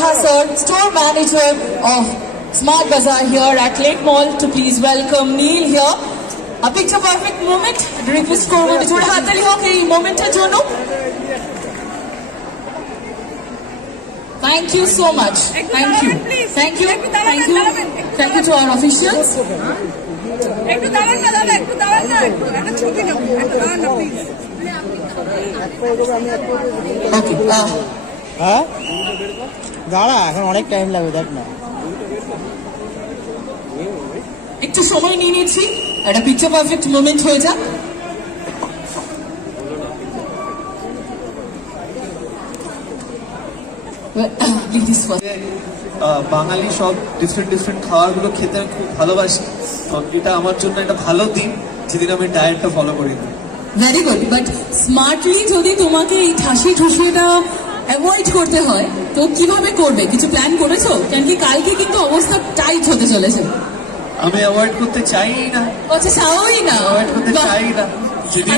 Saha sir, store manager of Smart Bazaar here at Lake Mall, to please welcome Neil here. A picture perfect moment. Request করব জোরে হাততালি হোক এই মোমেন্টের জন্য। Thank you so much. Thank you. Thank you. Thank you. Thank you to our officials. একটু দাঁড়ান না দাদা, একটু দাঁড়ান না, একটা ছবি নাও, একটু দাঁড়ান না প্লিজ। Okay. হ্যাঁ দাঁড়া, এখন অনেক টাইম লাগবে, দেখ না। একটু সময় নিয়ে নিচ্ছি, একটা পিকচার পারফেক্ট মোমেন্ট হয়ে যাক। বাঙালি সব ডিফারেন্ট খাবারগুলো খেতে আমি খুব ভালোবাসি। এটা আমার জন্য একটা ভালো দিন যেদিন আমি ডায়েটটা ফলো করি। ভেরি গুড, বাট স্মার্টলি যদি তোমাকে এই ঠাসি ঠুসিটা অ্যাভয়েড করতে হয় তো কিভাবে করবে? কিছু প্ল্যান করেছো? কেন কি কালকে কিন্তু অবস্থা টাইট হতে চলেছে। আমি অ্যাভয়েড করতে চাই না। আচ্ছা, চাওই না? অ্যাভয়েড করতে চাই না। যদি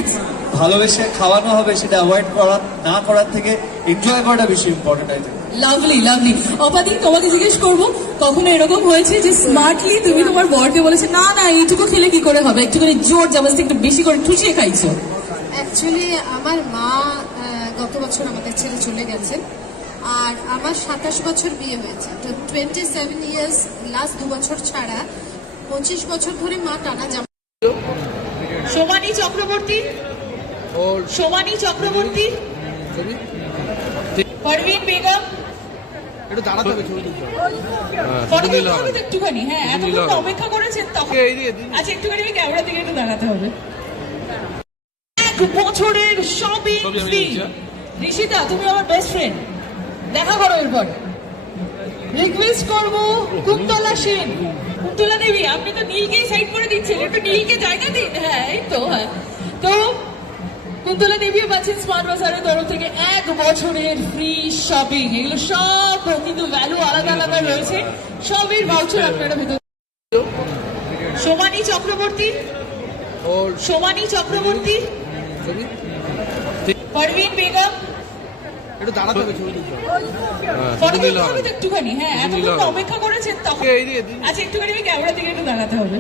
ভালোবেসে খাওয়ানো হবে সেটা অ্যাভয়েড করা না করার থেকে এনজয় করাটা বেশি important. I think. Lovely lovely. অপাদি, তোমাকে জিজ্ঞেস করবো, কখনো এরকম হয়েছে যে স্মার্টলি তুমি তোমার বরকে বলেছে না না এইটুকু খেলে কি করে হবে, একটুখানি জোর জবরদস্তি একটু বেশি করে ঠুসিয়ে খাইছো? অ্যাকচুয়ালি আমার মা গত বছর আমাদের ছেড়ে চলে গেছেন, আর আমার 27 বছর বিয়ে হয়েছে, তো 27 ইয়ার্স, লাস্ট 2 বছর ছাড়া 25 বছর ধরে মা টানা জামা। সোমানি চক্রবর্তী, সোমানি চক্রবর্তী, পারভিন বেগম, একটু দাঁড়াতে হবে, ছবি তুলতে হবে। একটুখানি, হ্যাঁ এতক্ষণ অপেক্ষা করেছেন তখন। আচ্ছা, একটুখানি ক্যামেরা দিকে একটু দেখাতে হবে। 1 বছরের শপিং ফ্রি। ঋষিতা, তুমি আমার বেস্ট ফ্রেন্ড, দেখা করো এরপর। রিকোয়েস্ট করবো কুন্তলা সেন, কুন্তলা দেবী, আপনি তো নীলকে সাইড করে দিচ্ছেন, একটু নীলকে জায়গা দিন। হ্যাঁ এই তো, হ্যাঁ তো কুন্তলা দেবীও পাচ্ছেন স্মার্ট বাজারের তরফ থেকে 1 বছরের ফ্রি শপিং। এগুলো সব কিন্তু ভ্যালু আলাদা আলাদা রয়েছে, সবের ভাউচার আপনারা ভেতর। সোমানি চক্রবর্তী, সোমানি চক্রবর্তী, পারভিন বেগম, একটু দাঁড়াতে হবে, ছবি তুলতে হবে। একটুখানি, হ্যাঁ এতক্ষণ অপেক্ষা করেছেন তখন। আচ্ছা, একটুখানি ক্যামেরা দিকে একটু দেখাতে হবে।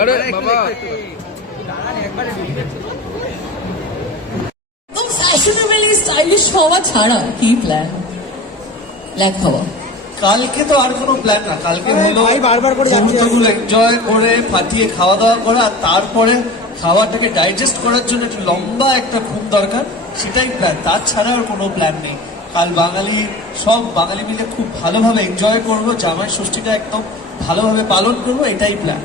আরে বাবা, ফ্যাশনেবলি স্টাইলিশ হওয়া ছাড়া কি প্ল্যান? ল্যাক খাওয়া। কালকে তো আর কোনো প্ল্যান না, কালকে হলো বারবার করে মুহূর্তগুলো এনজয় করে ফাটিয়ে খাওয়া দাওয়া করা, আর তারপরে খাবারটাকে ডাইজেস্ট করার জন্য একটু লম্বা একটা ঘুম দরকার, সেটাই প্ল্যান। তাছাড়া আর কোনো প্ল্যান নেই। কাল সব বাঙালি মিলে খুব ভালোভাবে এনজয় করবো, জামাই ষষ্ঠীটা একদম ভালোভাবে পালন করবো, এটাই প্ল্যান।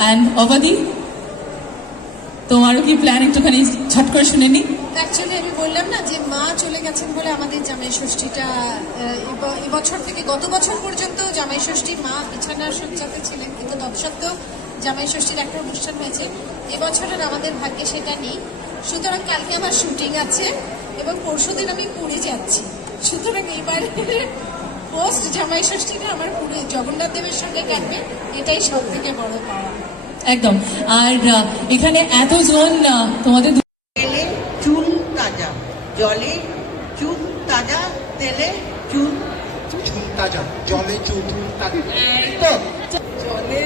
অ্যান্ড অবাদি, তোমারও কি প্ল্যান একটুখানি ছট করে শুনে নি? অ্যাকচুয়ালি আমি বললাম না যে মা চলে গেছেন বলে আমাদের জামাই ষষ্ঠীটা এবছর থেকে, গত বছর পর্যন্ত জামাই ষষ্ঠী মা বিছানার সজ্জাতে ছিলেন, কিন্তু তৎসত্ত্বেও জামাই ষষ্ঠীর একটা অনুষ্ঠান হয়েছে। এবছরের আমাদের ভাগ্যে সেটা নেই, সুতরাং কালকে আমার শুটিং আছে এবং পরশুদিন আমি পুরী যাচ্ছি। সুতরাং এইবার পোস্ট জামাই ষষ্ঠীটা আমার পুরী জগন্নাথ দেবের সঙ্গে কাটবে, এটাই সব থেকে বড় পাওয়া। একদম। আর এখানে এতজন তোমাদের তেলে চুল তাজা, জলে চুল তাজা, তেলে চুল তাজা, জলে চুল তাজা। জলে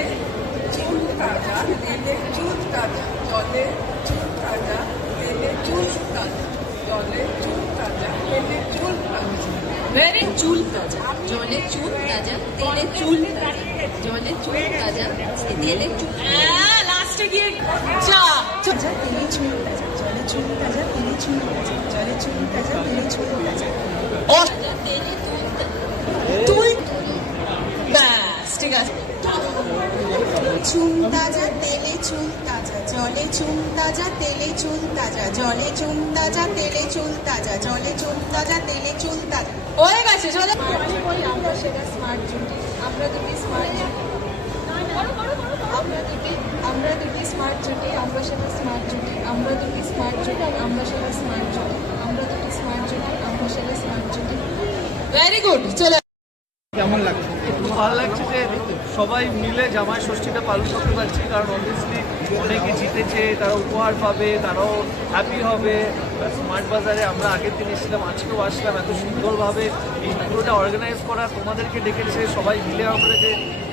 চুল তাজা, তেলে চুল তাজা, জলে চুল তাজা, তেলে চুল তাজা, জলে চুল তাজা, তেলে চুল তাজা। ভেরি চুল তাজা, জলে চুল তাজা, তেলে চুল তাজা, জলে চুল তাজা, তেলে চুল লাস্টে গিয়ে চা তেলে চুল তাজা, জলে চুল তাজা, তেলে চুল তাজা, জলে চুল তাজা, তেলে চুল তাজা, তেলে তুই ব্যাস ঠিক আছে। চুল তাজা, তেলে চুল তাজা, জলে চুল তাজা, তেলে চুল তাজা, জলে চুল তাজা, তেলে চুল তাজা, জলে চুল তাজা, তেলে চুল তাজা। হয়ে গেছে চলো। আমি বলি আমরা সেটা স্মার্ট জুটি, আমরা দুটি স্মার্ট জুটি, আমরা দুটি স্মার্ট জুটি, আমরা সেটা স্মার্ট জুটি, আমরা দুটি স্মার্ট জুটি, আমরা সেটা স্মার্ট জুটি, আমরা দুটি স্মার্ট জুটি, আমরা সেটা স্মার্ট জুটি। ভেরি গুড, চলো। কেমন লাগছে? ভালো লাগছে যে সবাই মিলে জামাই ষষ্ঠীটা পালন করতে পারছি, কারণ অবভিয়াসলি অনেকে জিতেছে, তারা উপহার পাবে, তারাও হ্যাপি হবে। স্মার্ট বাজারে আমরা আগের দিন এসেছিলাম, আজকেও আসলাম, এত সুন্দরভাবে এই পুরোটা অর্গানাইজ করা, তোমাদেরকে ডেকেছে, সবাই মিলে আমরা যে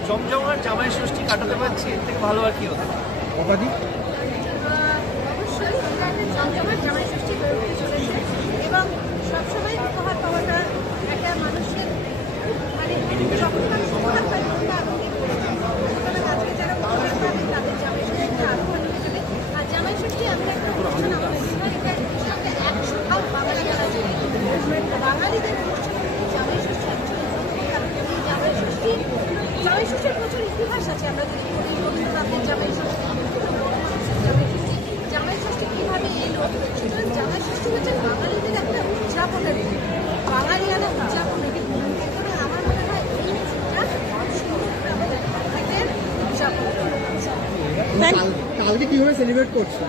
জমজমাট জামাই ষষ্ঠী কাটাতে পারছি, এর থেকে ভালো আর কি হতে পারে। অবাধি অবশ্যই এটা একটা জমজমাট জামাই ষষ্ঠী হয়ে উঠতে চলেছে এবং সবসময় উপহার পাওয়াটা একটা মানুষের মানে যখন মানুষ উপহার পায় তখন আনন্দে সুতরাং আজকে যারা উপহার পাবে তাদের জামাই ষষ্ঠীটা আরও ভালো হয়ে যাবে। আর জামাই ষষ্ঠী এমন একটা অনুষ্ঠান আমাদের বিহার এটা সাথে 100 বাঙালি যারা জড়িত বাঙালিদের অনুষ্ঠান জামাই ষষ্ঠী অ্যাকচুয়ালি কারণ এই জামাই ষষ্ঠীর প্রচুর ইতিহাস আছে। আমরা যদি বলি রবীন্দ্রনাথের জামাই ষষ্ঠী, জামাই ষষ্ঠী কীভাবে এলো, সুতরাং জামাই ষষ্ঠী হচ্ছে বাঙালিদের একটা উদযাপনের বাঙালিয়ানা উদযাপনের সুতরাং আমার মনে হয় এই দিনটা সুন্দর আমাদের বাঙালিদের উদযাপন। কালকে কিভাবে সেলিব্রেট করছো?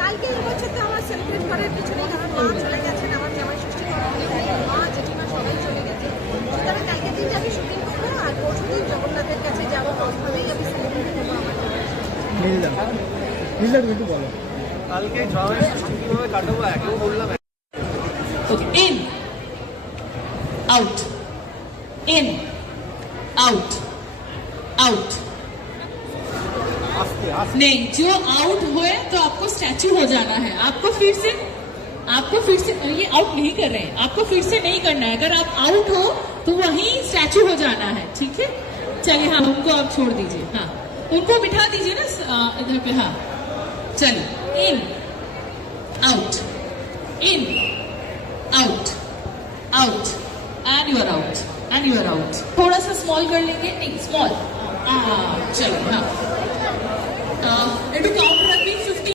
কালকে এই বছর তো আমার সেলিব্রেট করার কিছু নেই, কারণ মা চলে গেছেন, আমার জামাই ষষ্ঠী করার নেই, মা জেঠিমা সবাই চলে গেছে। সুতরাং কালকের দিনটা আমি শুটিং করবো আর পরশু দিন জগন্নাথের কাছে যাবো, ওইভাবেই আমি সেলিব্রেট করবো আমার জামাই ষষ্ঠী। নীলা তুমি একটু বলো। কালকে জামাই ষষ্ঠী কীভাবে কাটাবো আগেও বললাম। Okay, in, out, in, out, out. नहीं, जो आउट हुए तो आपको स्टैचू हो जाना है। आपको फिर से ये आउट नहीं कर रहे हैं, आपको फिर से नहीं करना है। अगर आप आउट हो तो वहीं स्टैचू हो जाना है, ठीक है? चलिए हाँ, उनको आप छोड़ दीजिए, हाँ उनको बिठा दीजिए ना इधर पे, हाँ चलिए in, out, in, out, out and you are out, and you are out. थोड़ा सा स्मॉल कर लेंगे, नहीं स्मॉल, चलो हाँ, একটু কাউন্টার